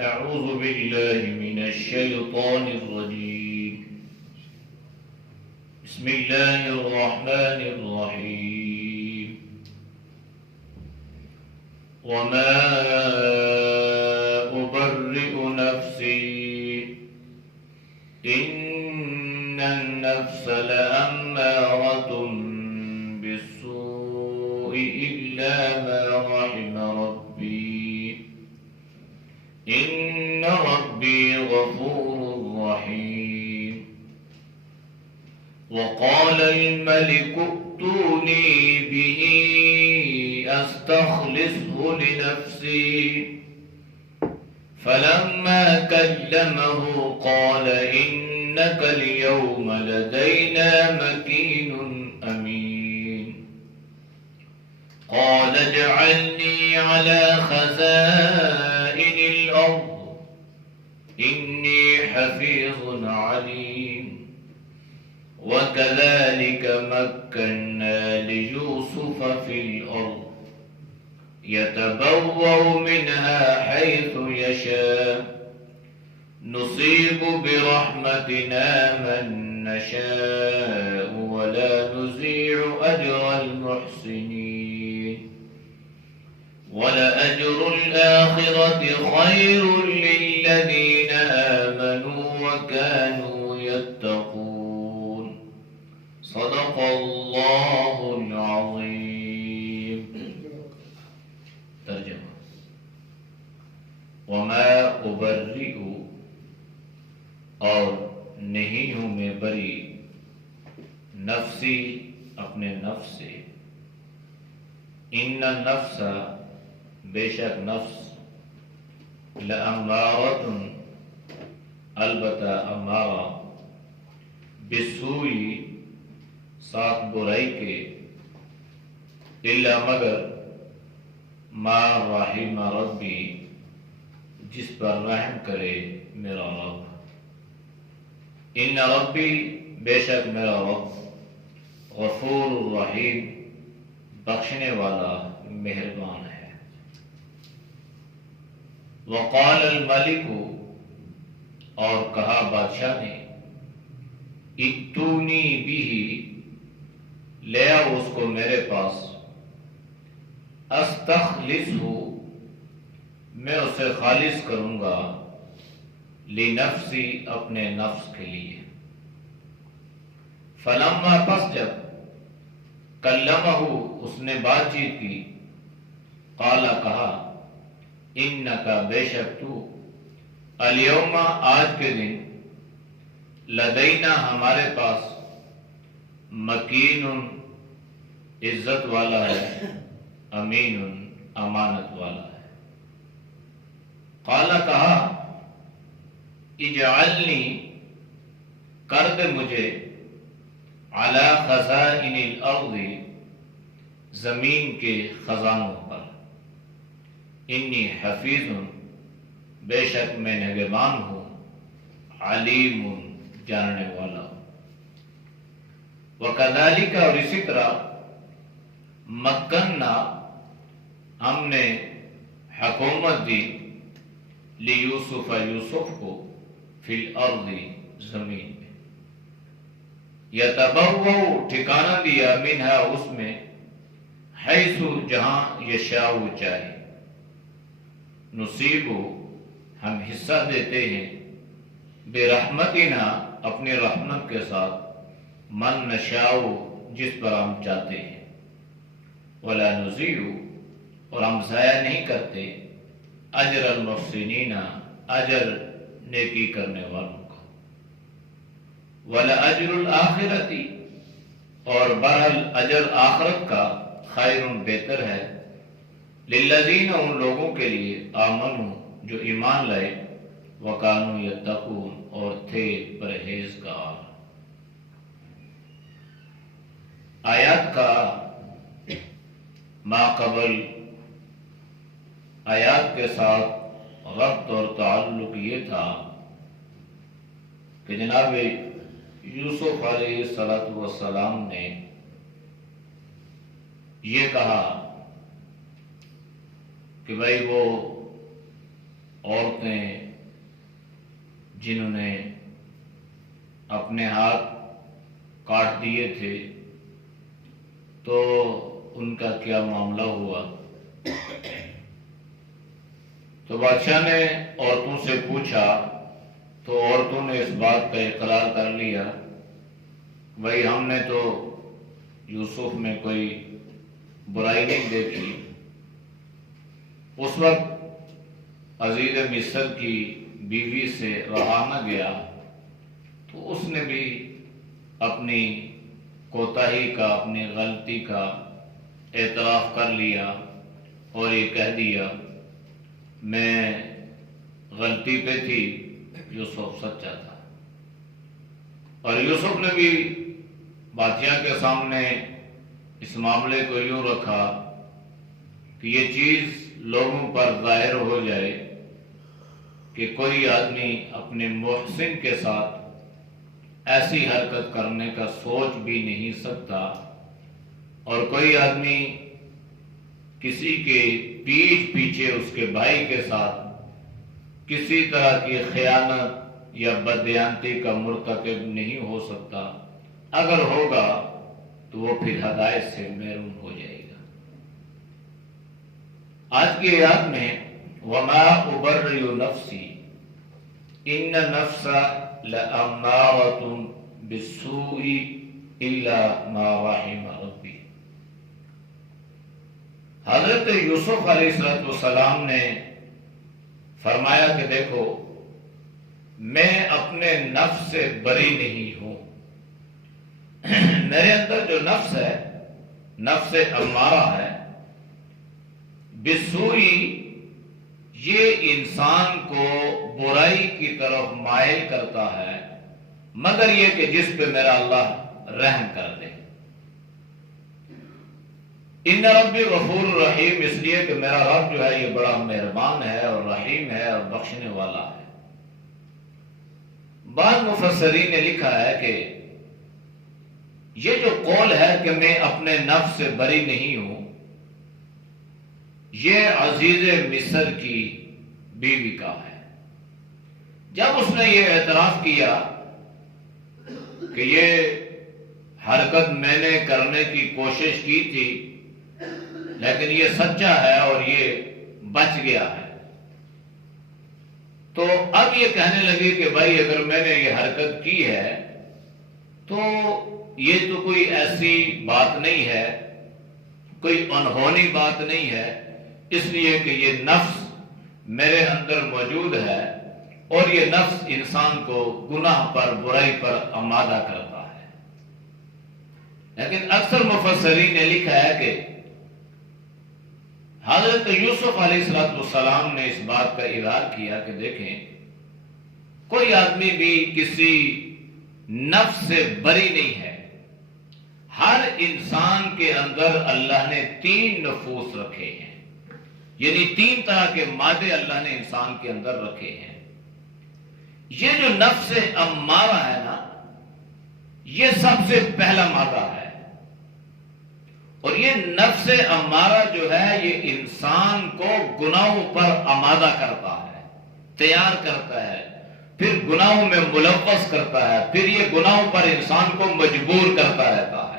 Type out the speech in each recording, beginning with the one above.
أعوذ بالله من الشيطان الرجيم. بسم الله الرحمن الرحيم. وما أبرئ نفسي إن النفس لأمارة بالسوء إلا ما رحم ربي إن ربي غفور رحيم. وقال الملك ائتوني به أستخلصه لنفسي فلما كلمه قال إنك اليوم لدينا مكين أمين. قال اجعلني على خزائن الأرض إني حفيظ عليم. وكذلك مكنا ليوسف في الأرض يتبوأ منها حيث يشاء نصيب برحمتنا من نشاء ولا نضيع أجر المحسنين. ولأجر الآخرة خير للذين آمنوا وكانوا يتقون. صدق الله العظيم. ترجمہ: وما ابرئ، اور نہیں ہوں میں بری، نفسی، اپنے نفس سے، ان النفس، بے شک نفس، لأمارۃ، البتہ امارہ، بالسوء، ساتھ برائی کے، الا مگر، ما رحم ربی، جس پر رحم کرے میرا رب، ان ربی، بے شک میرا رب، غفور الرحیم، بخشنے والا مہربان ہے۔ وقال الملک، اور کہا بادشاہ نے، ائتونی بہ، لے آؤ اس کو میرے پاس، استخلصہ، میں اسے خالص کروں گا، لنفسی، اپنے نفس کے لیے۔ فلما، پس جب، کلمہ، اس نے بات چیت کی، قال، کہا، انکا، بے شک تو، الیوم، آج کے دن، لدینا، ہمارے پاس، مکین، عزت والا ہے، امین، امانت والا ہے۔ قال، کہا، اجعلنی، کر دے مجھے، علی خزائن الارض، زمین کے خزانوں پر، انی حفیظ، بے شک میں نگہبان ہوں، علیم، جاننے والا ہوں۔ وکذالک، اور اسی طرح، مکننا، ہم نے حکومت دی، لیوسف، یوسف کو، فی الارض، زمین میں، یتبوأ، ٹھکانہ دیا، منہا، اس میں، حیث، جہاں، یشاء، چاہے، نصیب، ہم حصہ دیتے ہیں، برحمتنا، اپنی رحمت کے ساتھ، من نشاء، جس پر ہم چاہتے ہیں، ولا نضیع، اور ہم ضائع نہیں کرتے، اجر المحسنین، اجر نیکی کرنے والوں کا۔ ولاجر الآخرۃ، اور بہرحال اجر آخرت کا، خیر، بہتر ہے، للذین، ان لوگوں کے لیے، آمنوا، جو ایمان لائے، وکانوا یتقون، اور تھے پرہیزگار۔ آیات کا ما قبل آیات کے ساتھ ربط اور تعلق یہ تھا کہ جناب یوسف علیہ السلام نے یہ کہا کہ بھائی وہ عورتیں جنہوں نے اپنے ہاتھ کاٹ دیے تھے تو ان کا کیا معاملہ ہوا؟ تو بادشاہ نے عورتوں سے پوچھا تو عورتوں نے اس بات کا اقرار کر لیا، بھائی ہم نے تو یوسف میں کوئی برائی نہیں دیکھی۔ اس وقت عزیز مصر کی بیوی سے رہا نہ گیا تو اس نے بھی اپنی کوتاہی کا، اپنی غلطی کا اعتراف کر لیا اور یہ کہہ دیا میں غلطی پہ تھی، یوسف سچا تھا۔ اور یوسف نے بھی بادشاہ کے سامنے اس معاملے کو یوں رکھا کہ یہ چیز لوگوں پر ظاہر ہو جائے کہ کوئی آدمی اپنے محسن کے ساتھ ایسی حرکت کرنے کا سوچ بھی نہیں سکتا، اور کوئی آدمی کسی کے پیٹھ پیچھے اس کے بھائی کے ساتھ کسی طرح کی خیانت یا بددیانتی کا مرتکب نہیں ہو سکتا، اگر ہوگا تو وہ پھر ہدایت سے محروم ہو جائے گا۔ آج کی آیات میں وَمَا أُبَرِّئُ نَفْسِي إِنَّ النَّفْسَ لَأَمَّارَةٌ بِالسُّوءِ إِلَّا مَا رَحِمَ رَبِّي۔ حضرت یوسف علیہ السلام نے فرمایا کہ دیکھو میں اپنے نفس سے بری نہیں ہوں، میرے اندر جو نفس ہے، نفس امارہ ہے، بالسوئی، یہ انسان کو برائی کی طرف مائل کرتا ہے، مگر یہ کہ جس پہ میرا اللہ رحم کر دے۔ ان ربی غفور رحیم، اس لیے کہ میرا رب جو ہے یہ بڑا مہربان ہے اور رحیم ہے اور بخشنے والا ہے۔ بعض مفسرین نے لکھا ہے کہ یہ جو قول ہے کہ میں اپنے نفس سے بری نہیں ہوں، یہ عزیز مصر کی بیوی کا ہے۔ جب اس نے یہ اعتراف کیا کہ یہ حرکت میں نے کرنے کی کوشش کی تھی لیکن یہ سچا ہے اور یہ بچ گیا ہے، تو اب یہ کہنے لگی کہ بھائی اگر میں نے یہ حرکت کی ہے تو یہ تو کوئی ایسی بات نہیں ہے، کوئی انہونی بات نہیں ہے، اس لیے کہ یہ نفس میرے اندر موجود ہے اور یہ نفس انسان کو گناہ پر، برائی پر آمادہ کرتا ہے۔ لیکن اکثر مفسرین نے لکھا ہے کہ حضرت یوسف علیہ السلام نے اس بات کا اظہار کیا کہ دیکھیں کوئی آدمی بھی کسی نفس سے بری نہیں ہے، ہر انسان کے اندر اللہ نے 3 نفوس رکھے ہیں، یعنی 3 طرح کے مادے اللہ نے انسان کے اندر رکھے ہیں۔ یہ جو نفس امارہ ہے نا، یہ سب سے پہلا مادہ ہے، اور یہ نفس امارہ جو ہے یہ انسان کو گناہوں پر آمادہ کرتا ہے، تیار کرتا ہے، پھر گناہوں میں ملوث کرتا ہے، پھر یہ گناہوں پر انسان کو مجبور کرتا رہتا ہے۔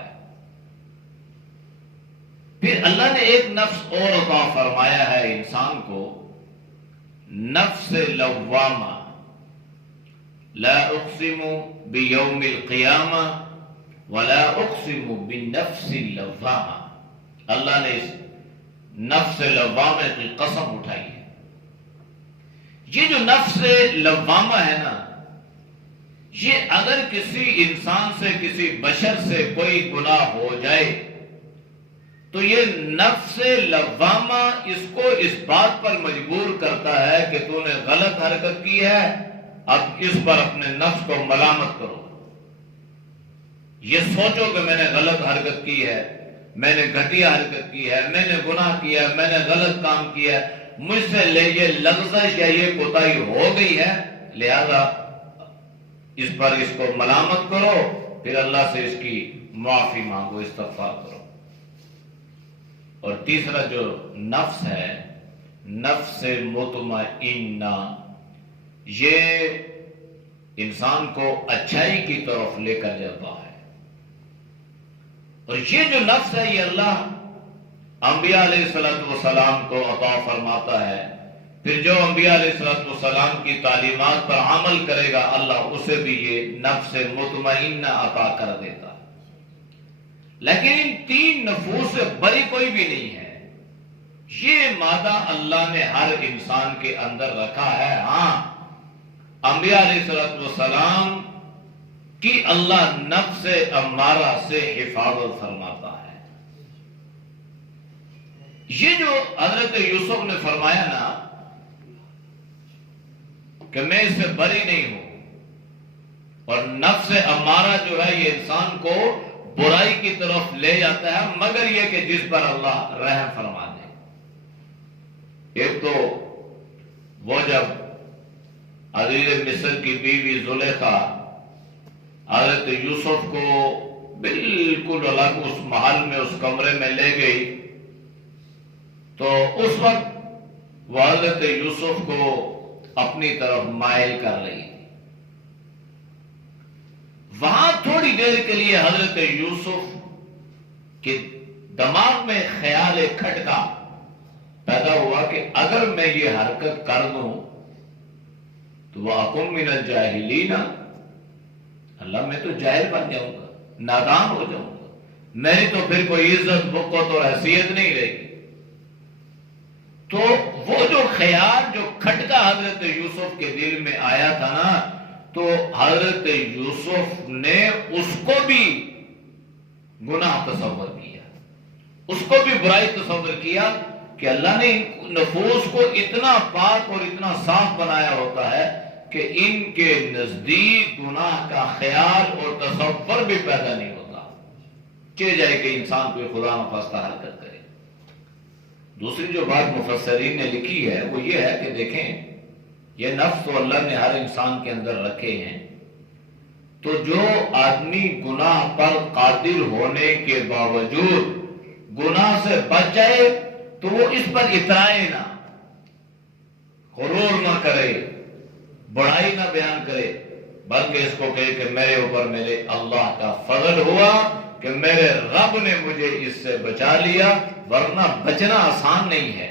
پھر اللہ نے ایک نفس اور عطا فرمایا ہے انسان کو، نفس لوامہ، لا اقسم بیوم القیامہ ولا اقسم بالنفس اللوامہ۔ اللہ نے اس نفس لوامہ کی قسم اٹھائی ہے۔ یہ جو نفس لوامہ ہے نا، یہ اگر کسی انسان سے، کسی بشر سے کوئی گناہ ہو جائے تو یہ نفس لوامہ اس کو اس بات پر مجبور کرتا ہے کہ تو نے غلط حرکت کی ہے، اب اس پر اپنے نفس کو ملامت کرو، یہ سوچو کہ میں نے غلط حرکت کی ہے، میں نے گھٹیا حرکت کی ہے، میں نے گناہ کیا ہے، میں نے غلط کام کیا ہے، مجھ سے یہ لغزش یا یہ کوتاہی ہو گئی ہے، لہذا اس پر اس کو ملامت کرو، پھر اللہ سے اس کی معافی مانگو، استغفار کرو۔ اور تیسرا جو نفس ہے نفس مطمئنہ، یہ انسان کو اچھائی کی طرف لے کر جاتا ہے. اور یہ جو نفس ہے یہ اللہ انبیاء علیہ السلام کو عطا فرماتا ہے. پھر جو انبیاء علیہ السلام کی تعلیمات پر عمل کرے گا اللہ اسے بھی یہ نفس مطمئنہ عطا کر دیتا ہے. لیکن ان تین نفوس سے بڑی کوئی بھی نہیں ہے. یہ مادہ اللہ نے ہر انسان کے اندر رکھا ہے. ہاں، انبیاء علیہ السلام کی اللہ نفس امارہ سے حفاظت فرماتا ہے. یہ جو حضرت یوسف نے فرمایا نا کہ میں اس سے بری نہیں ہوں، اور نفس امارہ جو ہے یہ انسان کو برائی کی طرف لے جاتا ہے، مگر یہ کہ جس پر اللہ رحم فرما دے. ایک تو وہ جب عزیز مصر کی بیوی زلیخا حضرت یوسف کو بالکل الگ اس محل میں اس کمرے میں لے گئی تو اس وقت وہ حضرت یوسف کو اپنی طرف مائل کر رہی تھی. وہاں تھوڑی دیر کے لیے حضرت یوسف کے دماغ میں خیال کھٹکا پیدا ہوا کہ اگر میں یہ حرکت کر دوں تو وہ اکن من الجاہلین، اللہ میں تو جاہل بن جاؤں گا، نادان ہو جاؤں گا، میری تو پھر کوئی عزت وقت اور حیثیت نہیں رہے گی. تو وہ جو خیال جو کھٹکا حضرت یوسف کے دل میں آیا تھا نا، تو حضرت یوسف نے اس کو بھی گناہ تصور کیا، اس کو بھی برائی تصور کیا کہ اللہ نے نفوس کو اتنا پاک اور اتنا صاف بنایا ہوتا ہے کہ ان کے نزدیک گناہ کا خیال اور تصور بھی پیدا نہیں ہوتا. کہ جائے کہ انسان کوئی خدا نخواستہ حرکت کرے. دوسری جو بات مفسرین نے لکھی ہے وہ یہ ہے کہ دیکھیں یہ نفس تو اللہ نے ہر انسان کے اندر رکھے ہیں، تو جو آدمی گناہ پر قادر ہونے کے باوجود گناہ سے بچ جائے تو وہ اس پر اترائے نہ، غرور نہ کرے، بڑائی نہ بیان کرے، بلکہ اس کو کہے کہ میرے اوپر میرے اللہ کا فضل ہوا کہ میرے رب نے مجھے اس سے بچا لیا، ورنہ بچنا آسان نہیں ہے.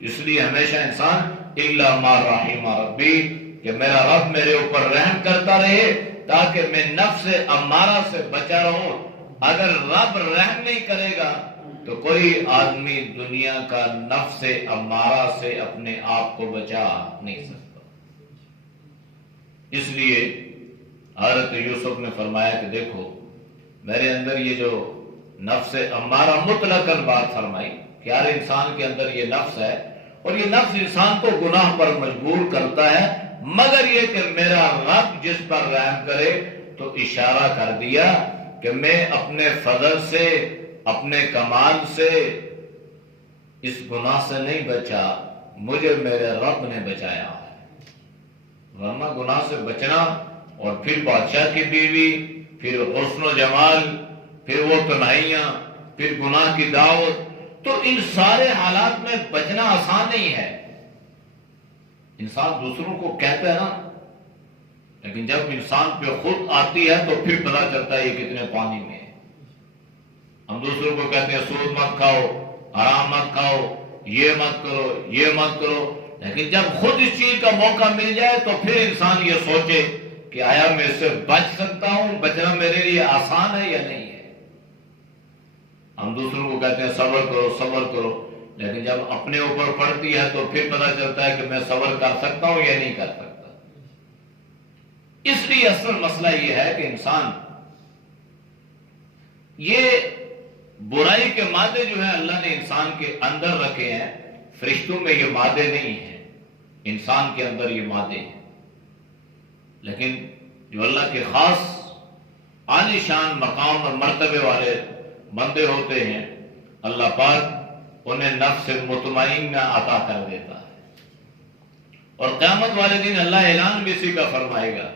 اس لیے ہمیشہ انسان الا ما رحم ربی، کہ میرا رب میرے اوپر رحم کرتا رہے تاکہ میں نفس امارہ سے بچا رہوں. اگر رب رحم نہیں کرے گا تو کوئی آدمی دنیا کا نفس امارہ سے اپنے آپ کو بچا نہیں سکتا. اس لیے حضرت یوسف نے فرمایا کہ دیکھو میرے اندر یہ جو نفس امارہ مطلقاً بات فرمائی کہ ہر انسان کے اندر یہ نفس ہے، اور یہ نفس انسان کو گناہ پر مجبور کرتا ہے، مگر یہ کہ میرا رب جس پر رحم کرے. تو اشارہ کر دیا کہ میں اپنے فضل سے، اپنے کمال سے اس گناہ سے نہیں بچا، مجھے میرے رب نے بچایا ہے. ورنہ گناہ سے بچنا اور پھر بادشاہ کی بیوی، پھر حسن و جمال، پھر وہ تنہائیاں، پھر گناہ کی دعوت، تو ان سارے حالات میں بچنا آسان نہیں ہے. انسان دوسروں کو کہتا ہے نا، لیکن جب انسان پہ خود آتی ہے تو پھر پتہ چلتا ہے یہ کتنے پانی میں ہے. ہم دوسروں کو کہتے ہیں سود مت کھاؤ، حرام مت کھاؤ، یہ مت کرو، یہ مت کرو، لیکن جب خود اس چیز کا موقع مل جائے تو پھر انسان یہ سوچے کہ آیا میں اس سے بچ سکتا ہوں، بچنا میرے لیے آسان ہے یا نہیں ہے. ہم دوسروں کو کہتے ہیں صبر کرو صبر کرو، لیکن جب اپنے اوپر پڑتی ہے تو پھر پتہ چلتا ہے کہ میں صبر کر سکتا ہوں یا نہیں کر سکتا. اس لیے اصل مسئلہ یہ ہے کہ انسان یہ برائی کے مادے جو ہیں اللہ نے انسان کے اندر رکھے ہیں. فرشتوں میں یہ مادے نہیں ہیں، انسان کے اندر یہ مادے ہیں. لیکن جو اللہ کے خاص عالی شان مقام اور مرتبے والے بندے ہوتے ہیں، اللہ پاک انہیں نفس مطمئنہ عطا کر دیتا ہے. اور قیامت والے دن اللہ اعلان بھی اسی کا فرمائے گا،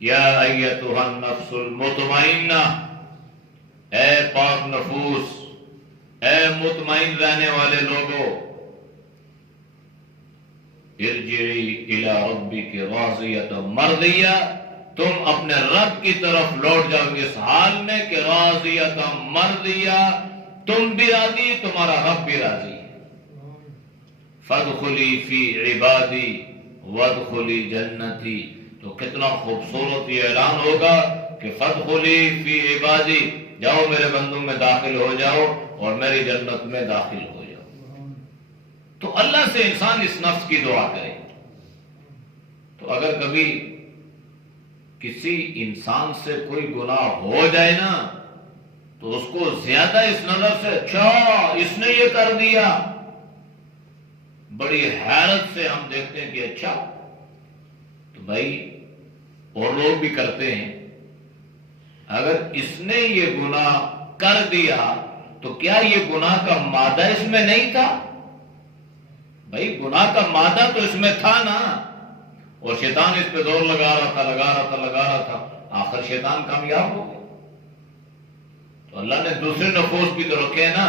یا ایتھا النفس المطمئنہ، اے پاک نفوس اے مطمئن رہنے والے لوگوں، ارجعی الی ربک راضیۃ مرضیہ، تم اپنے رب کی طرف لوٹ جاؤ اس حال میں کہ راضیۃ مرضیہ، تم بھی راضی، تمہارا رب بھی راضی ہے۔ فادخلی فی عبادی وادخلی جنتی، تو کتنا خوبصورت یہ اعلان ہوگا کہ فادخلی فی عبادی، جاؤ میرے بندوں میں داخل ہو جاؤ اور میری جنت میں داخل ہو جاؤ۔ تو اللہ سے انسان اس نفس کی دعا کرے۔ تو اگر کبھی کسی انسان سے کوئی گناہ ہو جائے نا، تو اس کو زیادہ اس نظر سے اچھا اس نے یہ کر دیا، بڑی حیرت سے ہم دیکھتے ہیں کہ اچھا، تو بھائی اور لوگ بھی کرتے ہیں، اگر اس نے یہ گناہ کر دیا تو کیا یہ گناہ کا مادہ اس میں نہیں تھا؟ بھائی گناہ کا مادہ تو اس میں تھا نا، اور شیطان اس پہ دور لگا رہا تھا، آخر شیطان کامیاب ہو گیا۔ تو اللہ نے دوسرے نفوس بھی تو رکھے ہیں نا،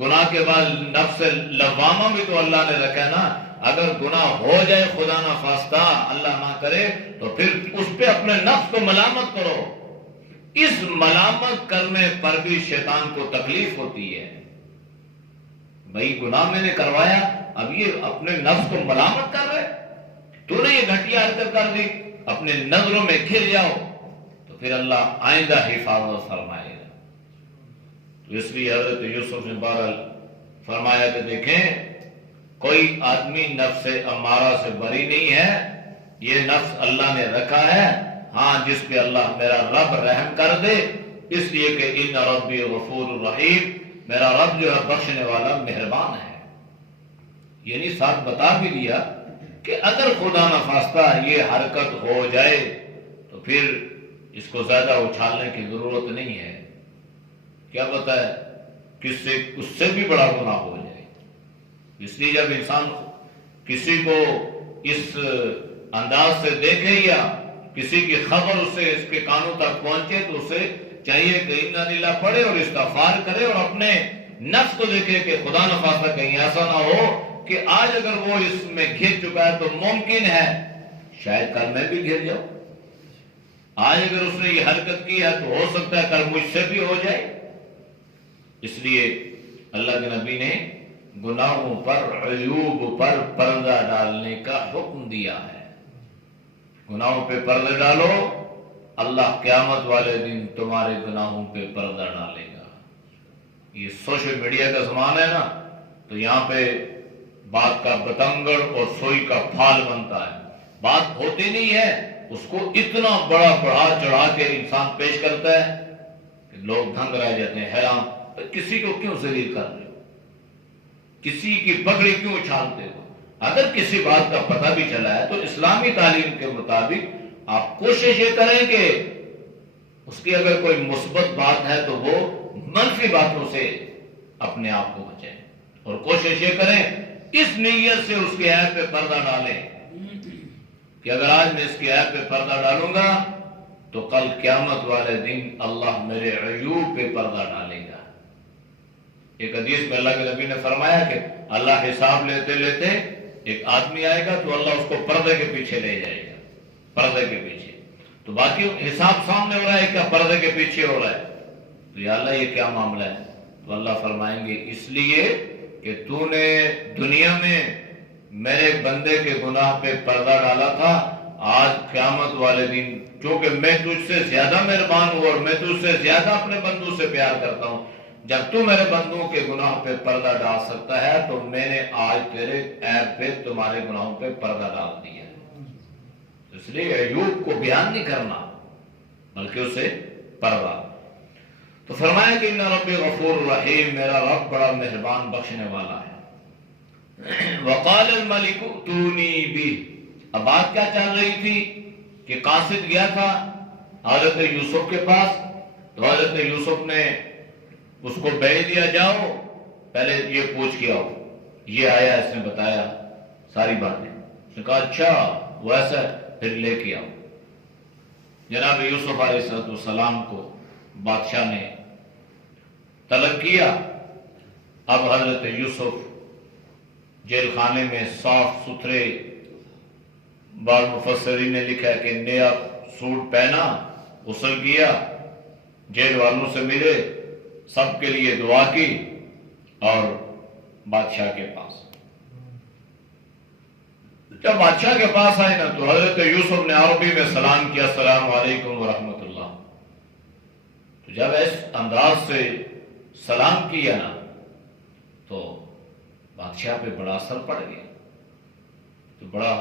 گناہ کے بعد نفس لوامہ بھی تو اللہ نے رکھا ہے نا۔ اگر گناہ ہو جائے خدا نہ خواستہ، اللہ نہ کرے، تو پھر اس پہ اپنے نفس کو ملامت کرو۔ اس ملامت کرنے پر بھی شیطان کو تکلیف ہوتی ہے۔ بھائی گناہ میں نے کروایا، اب یہ اپنے نفس کو ملامت کر رہے، تو نے یہ گھٹیا حرکت کر دی، اپنے نظروں میں گر جاؤ، تو پھر اللہ آئندہ حفاظت فرمائے گا۔ تو اس لیے حضرت یوسف نے بہرحال فرمایا کہ دیکھیں، کوئی آدمی نفس امارہ سے بری نہیں ہے، یہ نفس اللہ نے رکھا ہے، ہاں جس پہ اللہ میرا رب رحم کر دے، اس لیے کہ ان ربی غفور رحیم، میرا رب جو ہے بخشنے والا مہربان ہے۔ یعنی ساتھ بتا بھی دیا کہ اگر خدا نخواستہ یہ حرکت ہو جائے تو پھر اس کو زیادہ اچھالنے کی ضرورت نہیں ہے، کیا پتہ ہے اس سے بھی بڑا گناہ ہو جائے۔ اس لیے جب انسان کسی کو اس انداز سے دیکھے یا کسی کی خبر اسے اس کے کانوں تک پہنچے تو اسے چاہیے کہ انا للہ پڑھے اور استغفار کرے، اور اپنے نفس کو دیکھے کہ خدا نخواستہ کہیں ایسا نہ ہو کہ آج اگر وہ اس میں گر چکا ہے تو ممکن ہے شاید کل میں بھی گر جاؤں، آج اگر اس نے یہ حرکت کی ہے تو ہو سکتا ہے کل مجھ سے بھی ہو جائے۔ اس لیے اللہ کے نبی نے گناہوں پر، عیوب پر پردہ ڈالنے کا حکم دیا ہے۔ گناہوں پہ پردہ ڈالو، اللہ قیامت والے دن تمہارے گناہوں پہ پردہ ڈالے گا۔ یہ سوشل میڈیا کا زمانہ ہے نا، تو یہاں پہ بات کا بتنگڑ اور سوئی کا پھال بنتا ہے، بات ہوتی نہیں ہے، اس کو اتنا بڑا بڑھا چڑھا کے انسان پیش کرتا ہے کہ لوگ دھنگ رہ جاتے ہیں، حیران، کسی کو کیوں ذلیل کر رہے ہو، کسی کی پگڑی کیوں اچھالتے ہو؟ اگر کسی بات کا پتہ بھی چلا ہے تو اسلامی تعلیم کے مطابق آپ کوشش یہ کریں کہ اس کی اگر کوئی مثبت بات ہے تو وہ منفی باتوں سے اپنے آپ کو بچائیں، اور کوشش یہ کریں اس نیت سے اس کے عیب پہ پردہ ڈالیں کہ اگر آج میں اس کے عیب پہ پردہ ڈالوں گا تو کل قیامت والے دن اللہ میرے عیوب پہ پردہ ڈالے گا۔ ایک حدیث میں اللہ کے نبی نے فرمایا کہ اللہ حساب لیتے لیتے ایک آدمی آئے گا تو اللہ اس کو پردے کے پیچھے لے جائے گا، پردے کے پیچھے، تو باقی حساب سامنے ہو رہا ہے کیا پردے کے پیچھے ہو رہا ہے؟ تو یا اللہ یہ کیا معاملہ ہے؟ تو اللہ فرمائیں گے اس لیے کہ تو نے دنیا میں میرے بندے کے گناہ پہ پردہ ڈالا تھا، آج قیامت والے دن کیونکہ میں تجھ سے زیادہ مہربان ہوں اور میں تجھ سے زیادہ اپنے بندوں سے پیار کرتا ہوں، جب تو میرے بندوں کے گناہ پہ پردہ ڈال سکتا ہے تو میں نے آج تیرے عیب پہ تمہارے گناہوں پہ پردہ ڈال دیا ہے۔ اس لیے ایوب کو بیان نہیں کرنا بلکہ اسے پردہ۔ تو فرمایا کہ ان ربی غفور رحیم، میرا رب بڑا مہربان بخشنے والا ہے۔ وقال الملک اتونی بہ، اب بات کیا چل رہی تھی کہ قاصد گیا تھا حضرت یوسف کے پاس، تو حضرت یوسف نے اس کو بھیج دیا، جاؤ پہلے یہ پوچھ کے آؤ، یہ آیا، اس نے بتایا ساری باتیں، اس نے کہا اچھا ویسا پھر لے کے آؤ۔ جناب یوسف علیہ السلام کو بادشاہ نے طلب کیا اب حضرت یوسف جیل خانے میں صاف ستھرے، بعض مفسرین نے لکھا کہ نیا سوٹ پہنا، غسل کیا، جیل والوں سے ملے، سب کے لیے دعا کی اور بادشاہ کے پاس، جب بادشاہ کے پاس آئے نا تو حضرت یوسف نے عربی میں سلام کیا، السلام علیکم ورحمۃ اللہ۔ تو جب اس انداز سے سلام کیا نا تو بادشاہ پہ بڑا اثر پڑ گیا، تو بڑا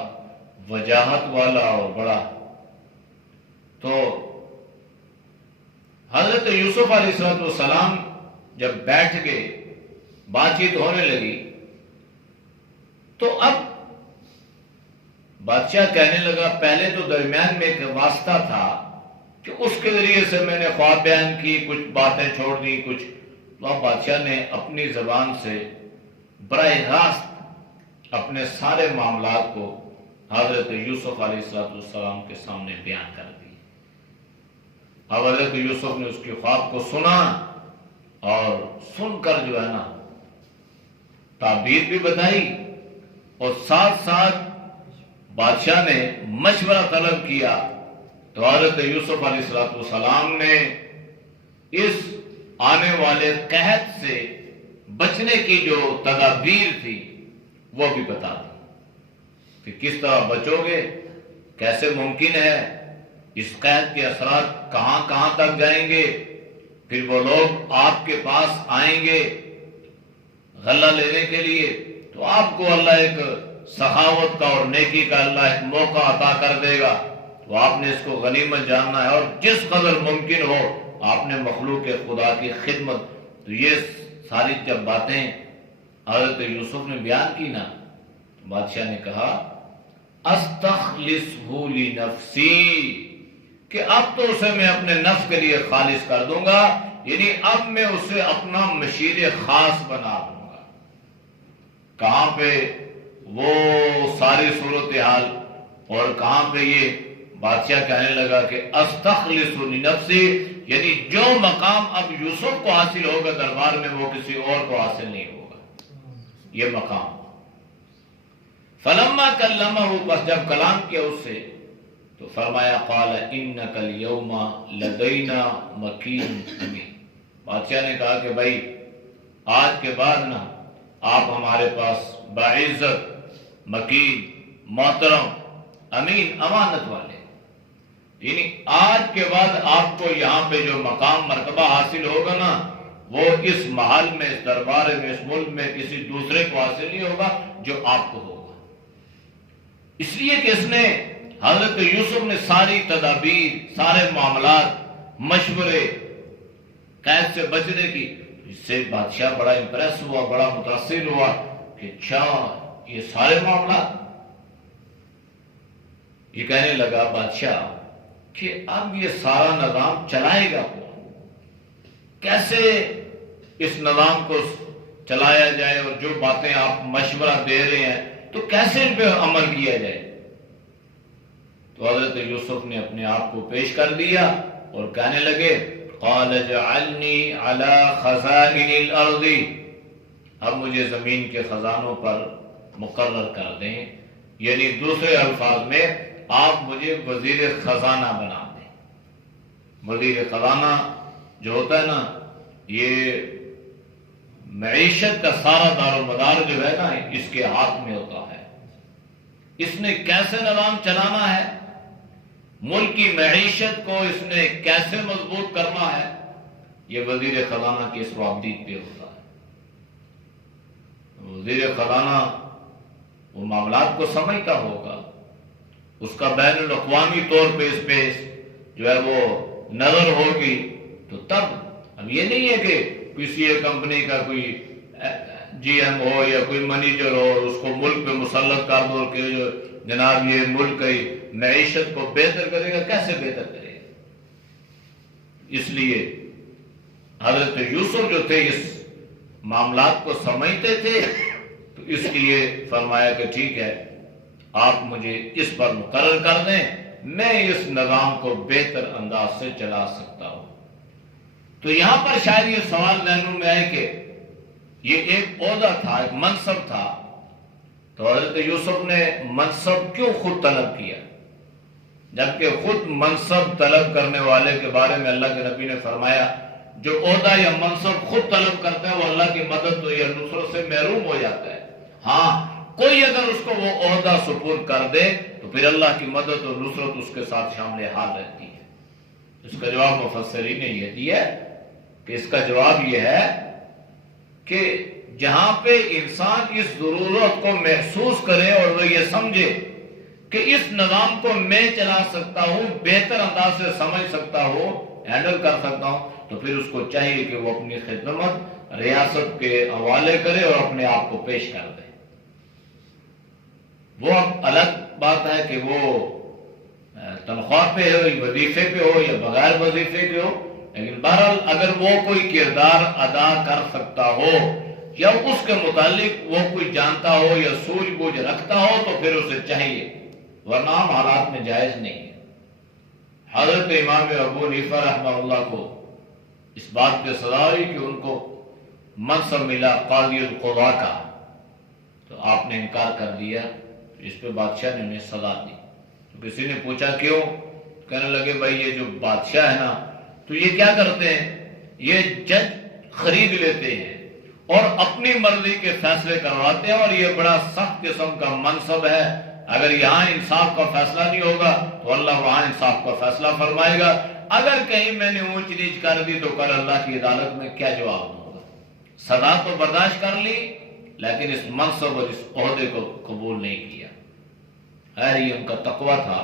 وجاہت والا اور بڑا، تو حضرت یوسف علیہ السلام جب بیٹھ گئے، بات چیت ہونے لگی، تو اب بادشاہ کہنے لگا، پہلے تو درمیان میں ایک واسطہ تھا کہ اس کے ذریعے سے میں نے خواب بیان کی، کچھ باتیں چھوڑ دی، کچھ، تو اب بادشاہ نے اپنی زبان سے براہ راست اپنے سارے معاملات کو حضرت یوسف علیہ السلام کے سامنے بیان کر دی۔ اب حضرت یوسف نے اس کے خواب کو سنا اور سن کر جو ہے نا تعبیر بھی بتائی، اور ساتھ ساتھ بادشاہ نے مشورہ طلب کیا، تو حضرت یوسف علیہ السلام نے اس آنے والے قحط سے بچنے کی جو تدابیر تھی وہ بھی بتا دی کہ کس طرح بچو گے، کیسے ممکن ہے، اس قحط کے اثرات کہاں کہاں تک جائیں گے، پھر وہ لوگ آپ کے پاس آئیں گے غلہ لینے کے لیے، تو آپ کو اللہ ایک سخاوت کا اور نیکی کا اللہ ایک موقع عطا کر دے گا، تو آپ نے اس کو غنیمت جاننا ہے، اور جس قدر ممکن ہو آپ نے مخلوق خدا کی خدمت۔ تو یہ ساری جب باتیں حضرت یوسف نے بیان کی نا، تو بادشاہ نے کہا استخلصہ لنفسی، کہ اب تو اسے میں اپنے نفس کے لیے خالص کر دوں گا، یعنی اب میں اسے اپنا مشیر خاص بنا دوں گا۔ کہاں پہ وہ ساری صورتحال، اور کہاں پہ یہ بادشاہ کہنے لگا کہ استخلص لنفسی، یعنی جو مقام اب یوسف کو حاصل ہوگا دربار میں وہ کسی اور کو حاصل نہیں ہوگا، یہ مقام۔ فلما کلمہ، بس جب کلام کیا اس سے تو فرمایا قال انک اليوم لدینا مکین امین، بادشاہ نے کہا کہ بھائی آج کے بعد نا آپ ہمارے پاس باعزت، مکین، محترم، امین، امانت والے، یعنی آج کے بعد آپ کو یہاں پہ جو مقام مرتبہ حاصل ہوگا نا وہ اس محل میں، اس دربار میں، اس ملک میں کسی دوسرے کو حاصل نہیں ہوگا جو آپ کو ہوگا۔ اس لیے کہ اس نے، حضرت یوسف نے ساری تدابیر، سارے معاملات، مشورے قید سے بچنے کی، اس سے بادشاہ بڑا امپریس ہوا، بڑا متاثر ہوا کہ اچھا یہ سارے معاملات۔ یہ کہنے لگا بادشاہ کہ اب یہ سارا نظام چلائے گا کون، کیسے اس نظام کو چلایا جائے، اور جو باتیں آپ مشورہ دے رہے ہیں تو کیسے ان پہ عمل کیا جائے۔ تو حضرت یوسف نے اپنے آپ کو پیش کر دیا اور کہنے لگے قال اجعلنی علی خزائن الارض، اب مجھے زمین کے خزانوں پر مقرر کر دیں، یعنی دوسرے الفاظ میں آپ مجھے وزیر خزانہ بنا دیں۔ وزیر خزانہ جو ہوتا ہے نا، یہ معیشت کا سارا دار و مدار جو ہے نا اس کے ہاتھ میں ہوتا ہے، اس نے کیسے نظام چلانا ہے، ملک کی معیشت کو اس نے کیسے مضبوط کرنا ہے، یہ وزیر خزانہ کی صوابدید پہ ہوتا ہے۔ وزیر خزانہ وہ معاملات کو سمجھتا ہوگا، اس کا بین الاقوامی طور پہ اس پہ جو ہے وہ نظر ہوگی، تو تب اب یہ نہیں ہے کہ کسی ایک کمپنی کا کوئی جی ایم ہو یا کوئی منیجر ہو، اس کو ملک پہ مسلط کر دو کہ جو جناب یہ ملک کی معیشت کو بہتر کرے گا، کیسے بہتر کرے گا۔ اس لیے حضرت یوسف جو تھے اس معاملات کو سمجھتے تھے، تو اس لیے فرمایا کہ ٹھیک ہے آپ مجھے اس پر مقرر کر دیں، میں اس نظام کو بہتر انداز سے چلا سکتا ہوں۔ تو یہاں پر شاید یہ سوال ذہنوں میں آئے کہ یہ ایک عہدہ تھا، ایک منصب تھا، تو حضرت یوسف نے منصب کیوں خود طلب کیا؟ جبکہ خود منصب طلب کرنے والے کے بارے میں اللہ کے نبی نے فرمایا جو عہدہ یا منصب خود طلب کرتا ہے وہ اللہ کی مدد یا نصرت سے محروم ہو جاتا ہے۔ ہاں کوئی اگر اس کو وہ عہدہ سپرد کر دے تو پھر اللہ کی مدد اور نصرت اس کے ساتھ شامل حال رہتی ہے۔ اس کا جواب مفسرین نے یہ دیا کہ اس کا جواب یہ ہے کہ جہاں پہ انسان اس ضرورت کو محسوس کرے اور وہ یہ سمجھے کہ اس نظام کو میں چلا سکتا ہوں، بہتر انداز سے سمجھ سکتا ہوں، ہینڈل کر سکتا ہوں، تو پھر اس کو چاہیے کہ وہ اپنی خدمت ریاست کے حوالے کرے اور اپنے آپ کو پیش کر دے۔ وہ اب الگ بات ہے کہ وہ تنخواہ پہ ہو، وظیفے پہ ہو یا بغیر وظیفے کے ہو، لیکن بہرحال اگر وہ کوئی کردار ادا کر سکتا ہو یا اس کے متعلق وہ کوئی جانتا ہو یا سوجھ بوجھ رکھتا ہو تو پھر اسے چاہیے، ورنہ عام حالات میں جائز نہیں ہے۔ حضرت امام ابو حنیفہ رحمہ اللہ کو اس بات پہ سزا ہوئی کہ ان کو منصب ملا قاضی القضاء کا، تو آپ نے انکار کر دیا، اس پہ بادشاہ نے انہیں سزا دی۔ تو کسی نے پوچھا کیوں؟ کہنے لگے بھائی یہ جو بادشاہ ہے نا تو یہ کیا کرتے ہیں، یہ جج خرید لیتے ہیں اور اپنی مرضی کے فیصلے کرواتے ہیں، اور یہ بڑا سخت قسم کا منصب ہے، اگر یہاں انصاف کا فیصلہ نہیں ہوگا تو اللہ وہاں انصاف کا فیصلہ فرمائے گا، اگر کہیں میں نے اونچ نیچ کر دی تو کل اللہ کی عدالت میں کیا جواب ہوگا۔ سزا تو برداشت کر لی لیکن اس منصب اور اس عہدے کو قبول نہیں کیا۔ خیر یہ ان کا تقویٰ تھا،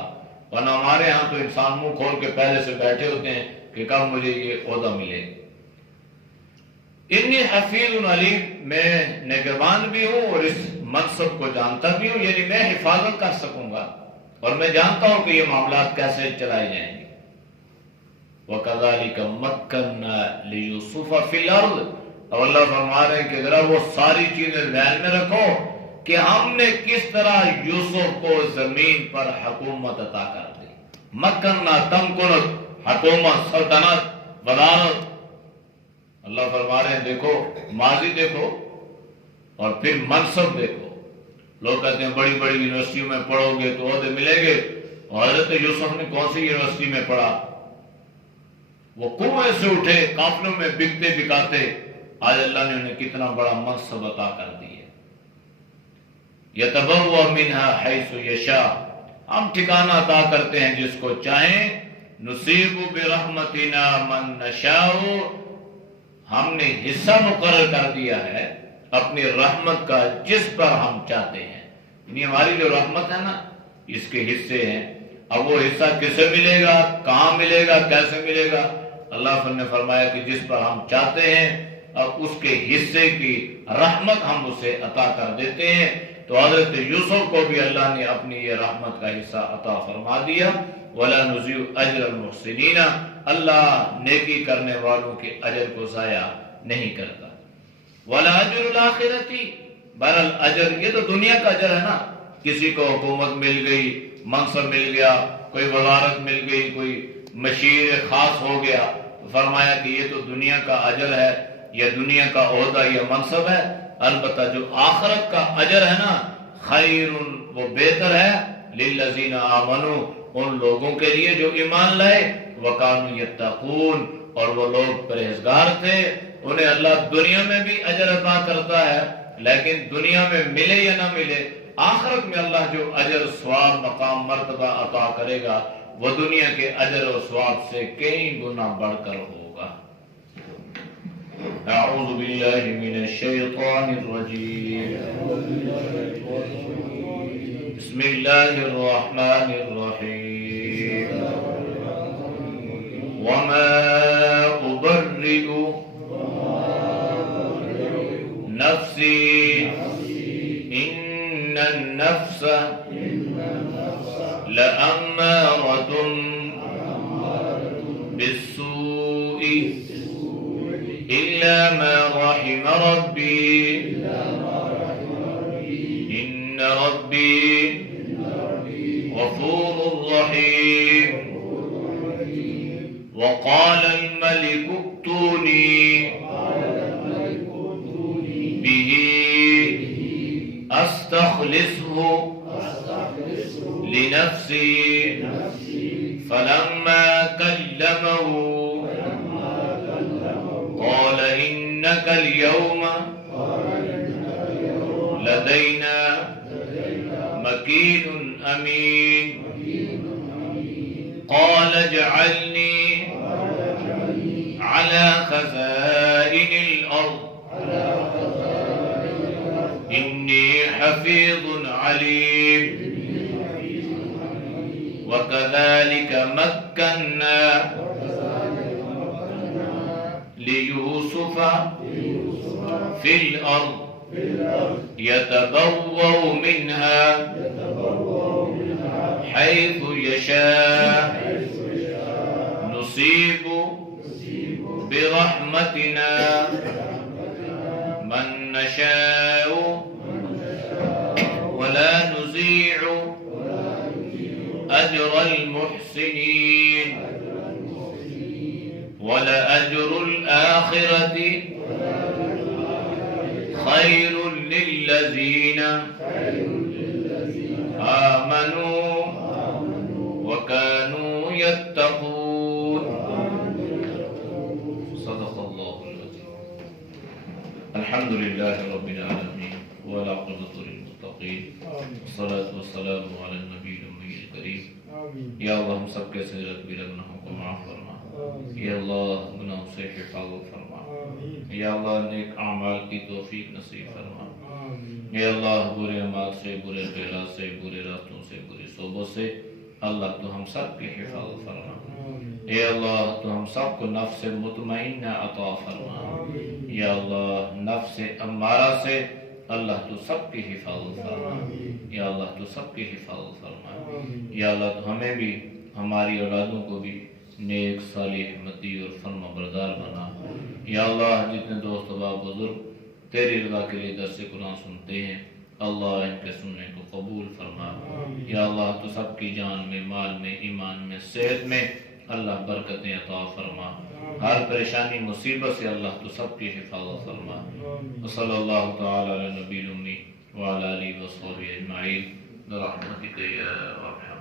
ورنہ ہمارے ہاں تو انسان منہ کھول کے پہلے سے بیٹھے ہوتے ہیں کہ کب مجھے یہ عہدہ ملے۔ انی حفیظ علیم، میں نگہبان بھی ہوں اور اس منصب کو جانتا بھی ہوں، یعنی میں حفاظت کر سکوں گا اور میں جانتا ہوں کہ یہ معاملات کیسے چلائے جائیں گے۔ وَكَذَلِكَ مَكَّنَّا لِيُوسُفَ فِي الْأَرْضِ، اور اللہ فرما رہے ہیں کہ ذرا وہ ساری چیزیں ذہن میں رکھو کہ ہم نے کس طرح یوسف کو زمین پر حکومت عطا کر دی۔ مکنا تمکنت، حکومت، سلطنت، وزارت۔ اللہ فرما رہے ہیں دیکھو ماضی دیکھو اور پھر منصب دیکھو۔ لوگ کہتے ہیں بڑی بڑی یونیورسٹیوں میں پڑھو گے تو عہدے ملیں گے، اور حضرت یوسف نے کون سی یونیورسٹی میں پڑھا؟ وہ کنویں سے اٹھے، قافلوں میں بکتے بکاتے، آج اللہ نے انہیں کتنا بڑا منصب عطا کر دیا۔ یتبوأ منہا حیث یشاء، ہم ٹھکانہ عطا کرتے ہیں جس کو چاہیں، نصیب برحمتنا من نشاء، ہم نے حصہ مقرر کر دیا ہے اپنی رحمت کا جس پر ہم چاہتے ہیں، یعنی ہماری جو رحمت ہے نا اس کے حصے ہیں۔ اب وہ حصہ کسے ملے گا، کہاں ملے گا، کیسے ملے گا؟ اللہ نے فرمایا کہ جس پر ہم چاہتے ہیں اب اس کے حصے کی رحمت ہم اسے عطا کر دیتے ہیں۔ تو حضرت یوسف کو بھی اللہ نے اپنی یہ رحمت کا حصہ عطا فرما دیا۔ وَلَا نُضِيعُ أَجْرَ الْمُحْسِنِينَ، اللہ نیکی کرنے والوں کے اجر کو ضائع نہیں کرتا۔ وَلَا أَجْرُ الْآخِرَةِ، بہرحال اجر یہ تو دنیا کا اجر ہے نا، کسی کو حکومت مل گئی، منصب مل گیا، کوئی وزارت مل گئی، کوئی مشیر خاص ہو گیا، تو فرمایا کہ یہ تو دنیا کا اجر ہے، یہ دنیا کا عہدہ یا منصب ہے۔ البتہ جو آخرت کا اجر ہے نا، خیر، وہ بہتر ہے، للذین آمنوا، ان لوگوں کے لیے جو ایمان لائے، وکانوا یتقون، اور وہ لوگ پرہیزگار تھے۔ انہیں اللہ دنیا میں بھی اجر عطا کرتا ہے، لیکن دنیا میں ملے یا نہ ملے، آخرت میں اللہ جو اجر، ثواب، مقام، مرتبہ عطا کرے گا وہ دنیا کے اجر و ثواب سے کئی گنا بڑھ کر ہوگا۔ اعوذ باللہ من الشیطان الرجیم، بسم اللہ الرحمن الرحیم، وما ابرئ نفسی ان النفس لأمارة بالسوء إلا ما رحم ربي إن ربي غفور رحيم وقال الملك ائتوني بنفسي فلما كلمه قال إنك اليوم لدينا مكين أمين قال اجعلني على خزائن الأرض إني حفيظ عليم وكذلك مكنا ليوسف في الأرض يتبوأ منها حيث يشاء نصيب برحمتنا من نشاء ولا نضيع أجر المحسنين ولأجر الآخرة خير للذين آمنوا وكانوا يتقون صدق الله العظيم. الحمد لله رب العالمين والعاقبة للمتقين والصلاة والسلام على النبي الأمي الكريم. یا اللہ ہم سب کے صغیرہ کبیرہ گناہوں کو معاف فرما، یا اللہ گناہوں سے حفاظت فرما، یا اللہ نیک اعمال کی توفیق نصیب فرما، یا اللہ برے اعمال سے، برے خیالات سے، برے راستوں سے، برے صحبتوں سے اللہ تو ہم سب کی حفاظت فرما، اے اللہ تو ہم سب کو نفس مطمئنہ عطا فرما، یا اللہ نفس امارہ سے اللہ تو سب کی حفاظت فرما، یا اللہ تو سب کی حفاظت فرما، یا اللہ تو ہمیں بھی ہماری اولادوں کو بھی نیک صالح متی اور فرما بردار بنا، یا اللہ جتنے دوست احباب بزرگ تیری رضا کے لیے درس قرآن سنتے ہیں اللہ ان کے سننے کو قبول فرما، یا اللہ تو سب کی جان میں، مال میں، ایمان میں، صحت میں اللہ برکتیں عطا فرما، ہر پریشانی مصیبت سے اللہ تو سب کی حفاظت فرما، وصلی اللہ تعالی علی نبی الامی وعلی آلہ وصحبہ اجمعین برحمتک یا ارحم